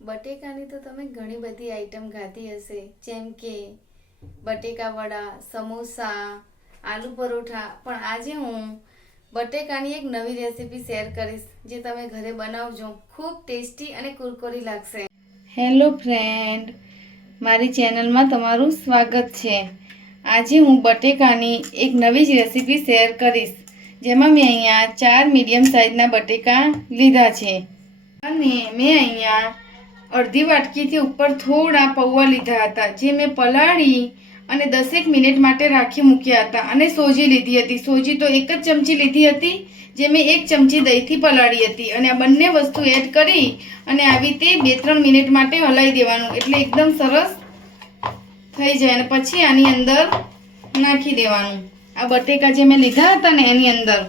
બટેકાની તો તમે ઘણી બધી આઈટમ ખાધી હશે. જેમ કે બટેકા વડા સમોસા, આલુ પરોઠા. પણ આજે હું બટેકાની એક નવી રેસીપી શેર કરીશ, જે તમે ઘરે બનાવજો. ખૂબ ટેસ્ટી અને કુરકુરી લાગશે. હેલો ફ્રેન્ડ મારી ચેનલમાં તમારું સ્વાગત છે. આજે હું બટેકાની એક નવી જ રેસીપી શેર કરીશ, જેમાં મેં અહીંયા ચાર મીડિયમ સાઇઝના બટેકા લીધા છે. અને મેં અહીંયા અડધી વાટકીથી ઉપર થોડા પૌવા લીધા હતા, જે મેં પલાળી અને દસેક મિનિટ માટે રાખી મૂક્યા હતા અને સોજી લીધી હતી. સોજી તો એક જ ચમચી લીધી હતી, જે મેં એક ચમચી દહીંથી પલાળી હતી અને આ બંને વસ્તુ એડ કરી અને આવી રીતે બે ત્રણ મિનિટ માટે હલાવી દેવાનું એટલે એકદમ સરસ થઈ જાય અને પછી આની અંદર નાખી દેવાનું. આ બટેકા જે મેં લીધા હતા ને એની અંદર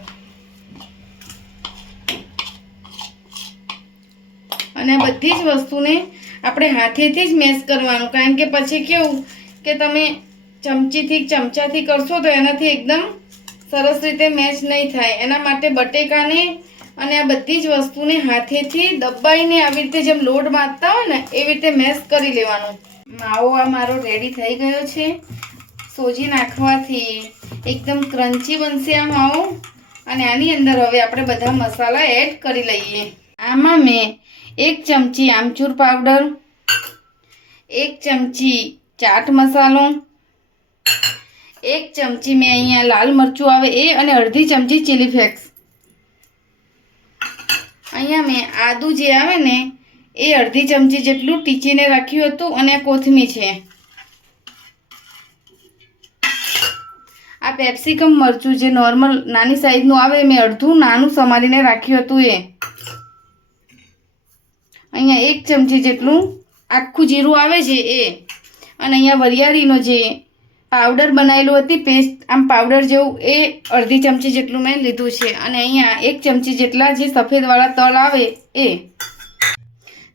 અને બધી જ વસ્તુને આપણે હાથેથી જ મેશ કરવાનું. કારણ કે પછી કેવું કે તમે ચમચીથી ચમચાથી કરશો તો એનાથી એકદમ સરસ રીતે મેચ નહીં થાય. એના માટે બટેકાને અને આ બધી જ વસ્તુને હાથેથી દબાઈને આવી રીતે જેમ લોટ બાંધતા હોય ને, એવી રીતે મેશ કરી લેવાનું. માવો આ મારો રેડી થઈ ગયો છે. સોજી નાખવાથી એકદમ ક્રન્ચી બનશે આ માવો. અને આની અંદર હવે આપણે બધા મસાલા એડ કરી લઈએ. આમાં મેં એક ચમચી આમચૂર પાવડર, એક ચમચી ચાટ મસાલો, એક ચમચી મેં અહીંયા લાલ મરચું આવે એ અને અડધી ચમચી ચીલી ફ્લેક્સ અહીંયા મેં આદું જે આવે ને, એ અડધી ચમચી જેટલું ટીચીને રાખ્યું હતું અને કોથમી છે. આ પેપ્સિકમ મરચું જે નોર્મલ નાની સાઈઝનું આવે મેં અડધું નાનું સમારીને રાખ્યું હતું એ. અહીંયા એક ચમચી જેટલું આખું જીરું આવે છે એ. અને અહીંયા વરિયાળીનો જે પાવડર બનાવેલું હતી પેસ્ટ આમ પાવડર જેવું, એ અડધી ચમચી જેટલું મેં લીધું છે. અને અહીંયા એક ચમચી જેટલા જે સફેદવાળા તલ આવે એ.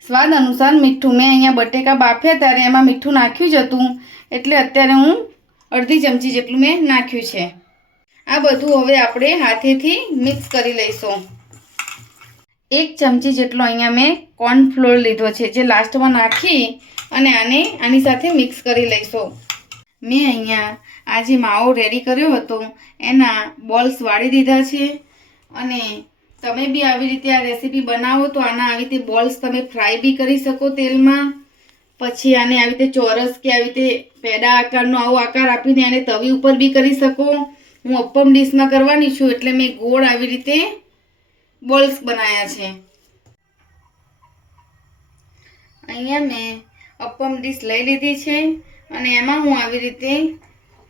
સ્વાદ અનુસાર મીઠું. મેં અહીંયા બટેકા બાફ્યા ત્યારે એમાં મીઠું નાખ્યું જ હતું. એટલે અત્યારે હું અડધી ચમચી જેટલું મેં નાખ્યું છે. આ બધું હવે આપણે હાથેથી મિક્સ કરી લઈશું. એક ચમચી જેટલો અહીંયા મેં કોર્નફ્લોર લીધો છે, જે લાસ્ટમાં નાખી અને આને આની સાથે મિક્સ કરી લઈશું. મેં અહીંયા આ જે માવો રેડી કર્યો હતો, એના બોલ્સ વાળી દીધા છે. અને તમે બી આવી રીતે આ રેસીપી બનાવો તો આના આવી રીતે બોલ્સ તમે ફ્રાય બી કરી શકો તેલમાં. પછી આને આવી રીતે ચોરસ કે આવી રીતે પેડા આકારનો આવો આકાર આપીને આને તવી ઉપર બી કરી શકો. હું અપ્પમ ડીશમાં કરવાની છું એટલે મેં ગોળ આવી રીતે બોલ્સ બનાવ્યા છે. અહીંયા મેં અપમ ડીશ લઈ લીધી છે અને એમાં હું આવી રીતે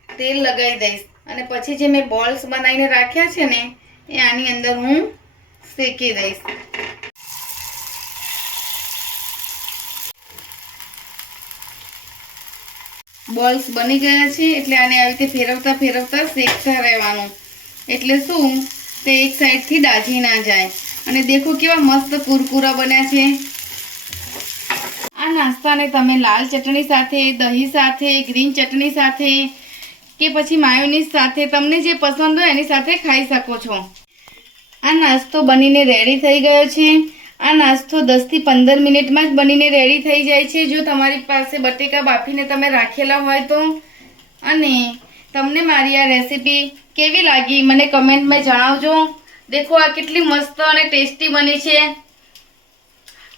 તેલ લગાવી દઈશ. અને પછી જે મેં બોલ્સ બનાવીને રાખ્યા છે ને, એ આની અંદર હું શેકી દઈશ. બોલ્સ બની ગયા છે એટલે આને આવી રીતે ફેરવતા ફેરવતા શેકતા રહેવાનું. એટલે શું તે એક સાઈડથી દાજી ના જાય. અને દેખો કેવા મસ્ત કુરકુરા બન્યા છે. આ નાસ્તાને તમે લાલ ચટણી સાથે, દહીં સાથે, ગ્રીન ચટણી સાથે કે પછી માયોનીઝ સાથે તમને જે પસંદ હોય એની સાથે ખાઈ શકો છો. આ નાસ્તો બનીને રેડી થઈ ગયો છે. આ નાસ્તો દસથી પંદર મિનિટમાં જ બનીને રેડી થઈ જાય છે. જો તમારી પાસે બટેકા બાફીને તમે રાખેલા હોય તો. અને તમને મારી આ રેસીપી કેવી લાગી? મને કમેન્ટમાં જણાવજો. દેખો, આ કેટલી મસ્ત અને ટેસ્ટી બની છે.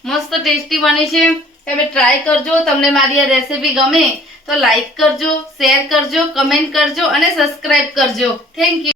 મસ્ત ટેસ્ટી બની છે. તમે ટ્રાય કરજો. તમને મારી આ રેસીપી ગમે તો લાઈક કરજો શેર કરજો કમેન્ટ કરજો અને સબસ્ક્રાઈબ કરજો. Thank you